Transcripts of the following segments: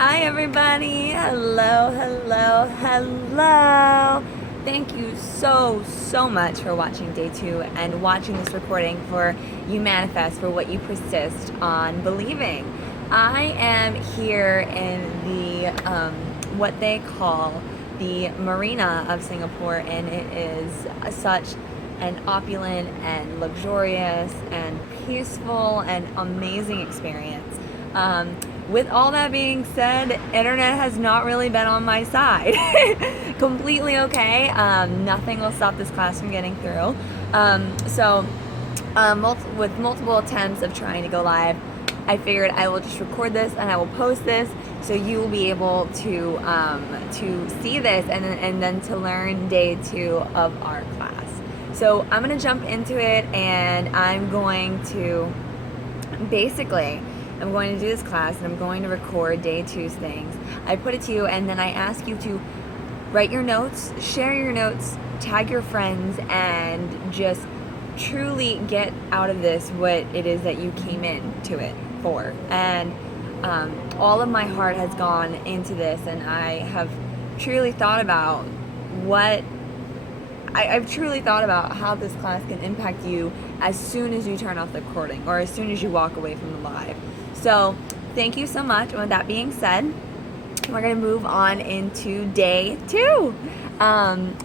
Hi everybody, hello. Thank you so much for watching day 2 and watching this recording for You Manifest for What You Persist on Believing. I am here in the, what they call the Marina of Singapore, and it is such an opulent and luxurious and peaceful and amazing experience. With all that being said, internet has not really been on my side. Completely okay. Nothing will stop this class from getting through. With multiple attempts of trying to go live, I figured I will just record this and I will post this, so you will be able to see this and then to learn day 2 of our class. So I'm gonna jump into it, and I'm going to do this class, and I'm going to record day 2's things. I put it to you, and then I ask you to write your notes, share your notes, tag your friends, and just truly get out of this what it is that you came into it for. And all of my heart has gone into this, and I have truly thought about I've truly thought about how this class can impact you as soon as you turn off the recording or as soon as you walk away from the live. So thank you so much. And with that being said, we're going to move on into day 2.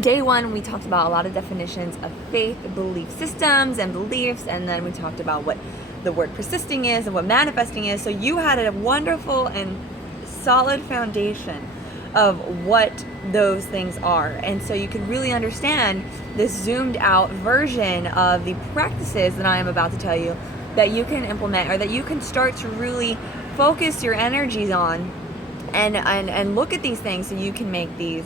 Day 1, we talked about a lot of definitions of faith, belief systems, and beliefs, and then we talked about what the word persisting is and what manifesting is. So you had a wonderful and solid foundation of what those things are, and so you can really understand this zoomed out version of the practices that I am about to tell you that you can implement, or that you can start to really focus your energies on and look at these things so you can make these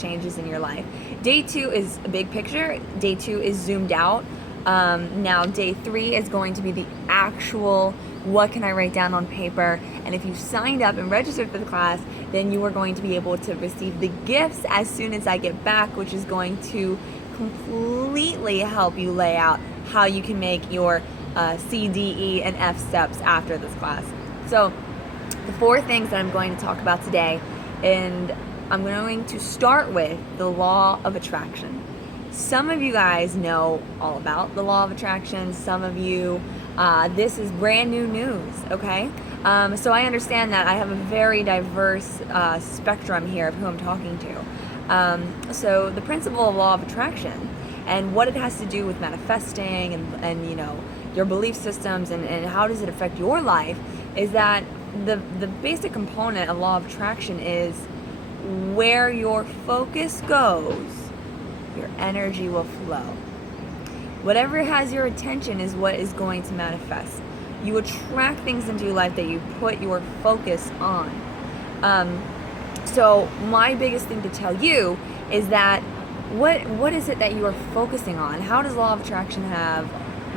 changes in your life. Day 2 is a big picture. Day 2 is zoomed out. Now day 3 is going to be the actual what can I write down on paper, and if you signed up and registered for the class, then you are going to be able to receive the gifts as soon as I get back, which is going to completely help you lay out how you can make your C, D, E, and F steps after this class. So the 4 things that I'm going to talk about today, and I'm going to start with the law of attraction. Some of you guys know all about the law of attraction. Some of you, this is brand new news, okay? So I understand that I have a very diverse spectrum here of who I'm talking to. So the principle of law of attraction and what it has to do with manifesting and you know, your belief systems and how does it affect your life is that the basic component of law of attraction is where your focus goes, your energy will flow. Whatever has your attention is what is going to manifest. You attract things into your life that you put your focus on. So my biggest thing to tell you is that what is it that you are focusing on? How does law of attraction have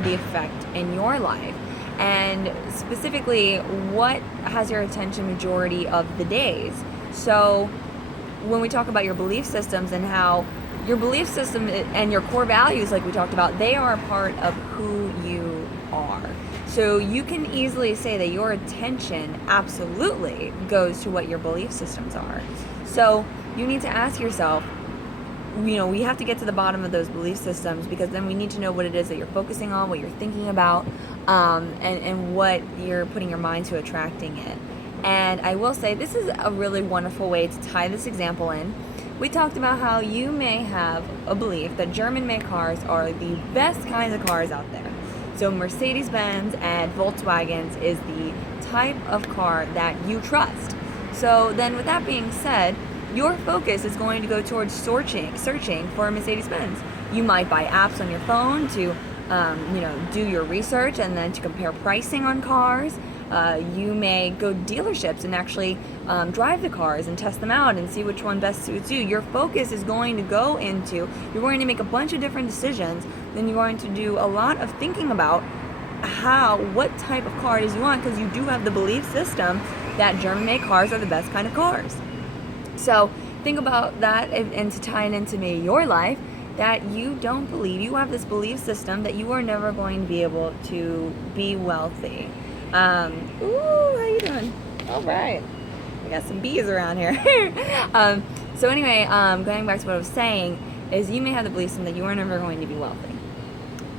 the effect in your life? And specifically, what has your attention majority of the days? So when we talk about your belief systems and how your belief system and your core values, like we talked about, they are a part of who you are. So you can easily say that your attention absolutely goes to what your belief systems are. So you need to ask yourself, you know, we have to get to the bottom of those belief systems, because then we need to know what it is that you're focusing on, what you're thinking about, and what you're putting your mind to attracting it. And I will say this is a really wonderful way to tie this example in. We talked about how you may have a belief that German-made cars are the best kinds of cars out there. So Mercedes-Benz and Volkswagens is the type of car that you trust. So then with that being said, your focus is going to go towards searching for a Mercedes-Benz. You might buy apps on your phone to do your research and then to compare pricing on cars. You may go to dealerships and actually drive the cars and test them out and see which one best suits you. Your focus is going to go into, you're going to make a bunch of different decisions, then you're going to do a lot of thinking about what type of car it is you want, because you do have the belief system that German-made cars are the best kind of cars. So think about that, and to tie it into your life, that you don't believe, you have this belief system that you are never going to be able to be wealthy. Ooh, how you doing? All right. We got some bees around here. So anyway, going back to what I was saying, is you may have the belief system that you are never going to be wealthy.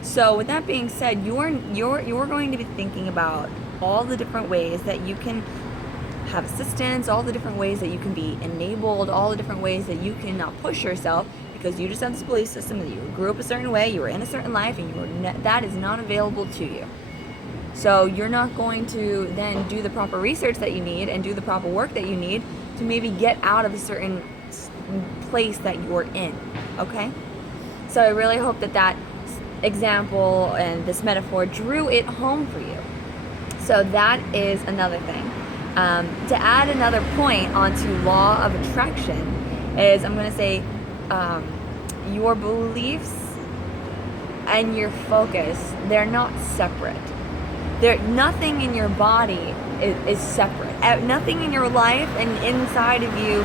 So with that being said, you're going to be thinking about all the different ways that you can have assistance, all the different ways that you can be enabled, all the different ways that you can not push yourself, because you just have this belief system that you grew up a certain way, you were in a certain life, and that is not available to you. So you're not going to then do the proper research that you need and do the proper work that you need to maybe get out of a certain place that you're in, okay? So I really hope that example and this metaphor drew it home for you. So that is another thing. To add another point onto law of attraction is, I'm going to say, your beliefs and your focus, they're not separate. Nothing in your body is separate. Nothing in your life and inside of you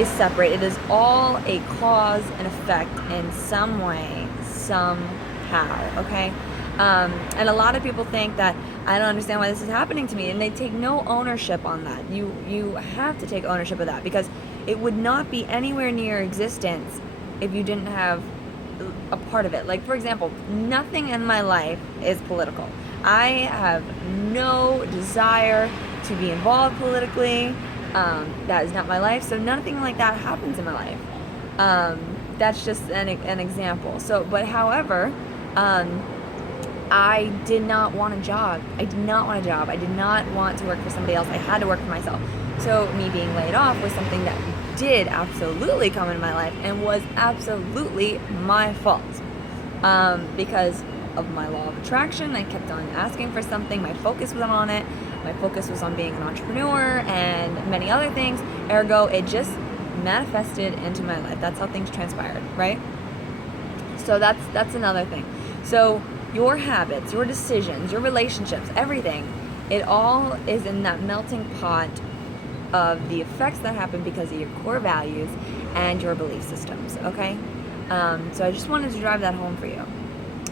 is separate. It is all a cause and effect in some way, somehow, okay? And a lot of people think that I don't understand why this is happening to me, and they take no ownership on that. You have to take ownership of that, because it would not be anywhere near existence if you didn't have a part of it. Like, for example, nothing in my life is political. I have no desire to be involved politically. That is not my life, so nothing like that happens in my life. That's just an example. So, but however, I did not want a job. I did not want to work for somebody else. I had to work for myself. So me being laid off was something that did absolutely come into my life and was absolutely my fault. Because of my law of attraction, I kept on asking for something. My focus was on it. My focus was on being an entrepreneur and many other things. Ergo, it just manifested into my life. That's how things transpired, right? So that's another thing. So your habits, your decisions, your relationships, everything, it all is in that melting pot of the effects that happen because of your core values and your belief systems, okay? So I just wanted to drive that home for you.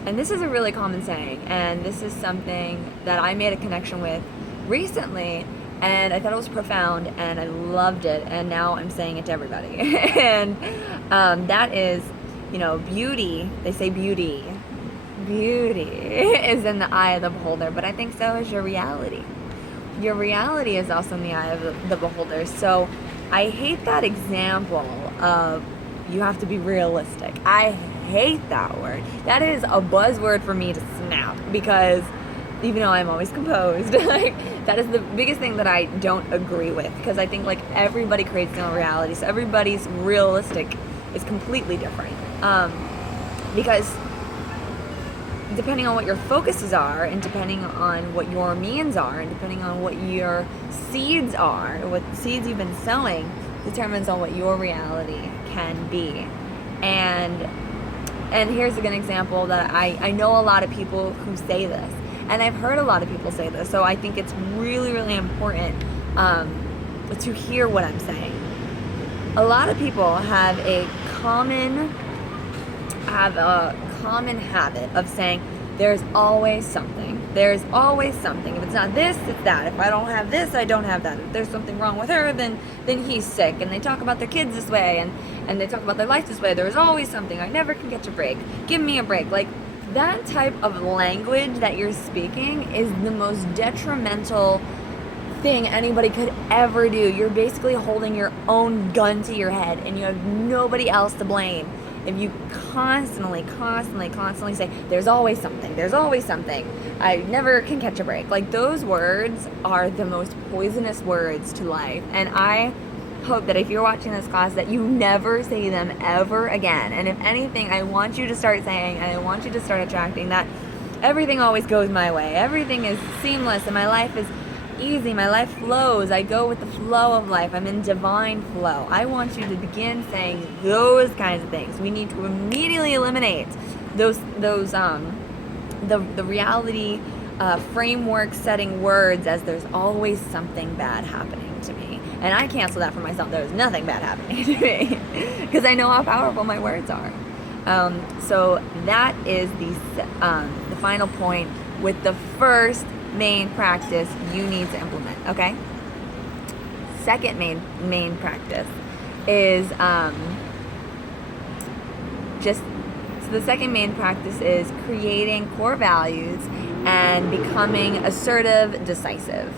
And this is a really common saying, and this is something that I made a connection with recently, and I thought it was profound, and I loved it, and now I'm saying it to everybody. And that is, beauty, they say beauty is in the eye of the beholder, but I think so is your reality. Your reality is also in the eye of the beholder. So I hate that example of you have to be realistic. I hate that word. That is a buzzword for me to snap, because even though I'm always composed, like, that is the biggest thing that I don't agree with, because I think like everybody creates their own reality. So everybody's realistic is completely different. Because depending on what your focuses are, and depending on what your means are, and depending on what your seeds are, what seeds you've been sowing, determines on what your reality can be. And here's a good example that I know a lot of people who say this, and I've heard a lot of people say this, so I think it's really, really important to hear what I'm saying. A lot of people have a common habit of saying there's always something. There's always something. If it's not this, it's that. If I don't have this, I don't have that. If there's something wrong with her, then he's sick. And they talk about their kids this way, and they talk about their life this way. There's always something. I never can catch a break. Give me a break. Like, that type of language that you're speaking is the most detrimental thing anybody could ever do. You're basically holding your own gun to your head, and you have nobody else to blame. If you constantly say, there's always something, I never can catch a break. Like, those words are the most poisonous words to life. And I hope that if you're watching this class, that you never say them ever again. And if anything, I want you to start saying, and I want you to start attracting that everything always goes my way. Everything is seamless, and my life is easy. My life flows. I go with the flow of life. I'm in divine flow. I want you to begin saying those kinds of things. We need to immediately eliminate the reality framework setting words as there's always something bad happening to me. And I cancel that for myself. There's nothing bad happening to me, because I know how powerful my words are. So that is the final point with the first main practice you need to implement, okay? second main practice is the second main practice is creating core values and becoming assertive, decisive.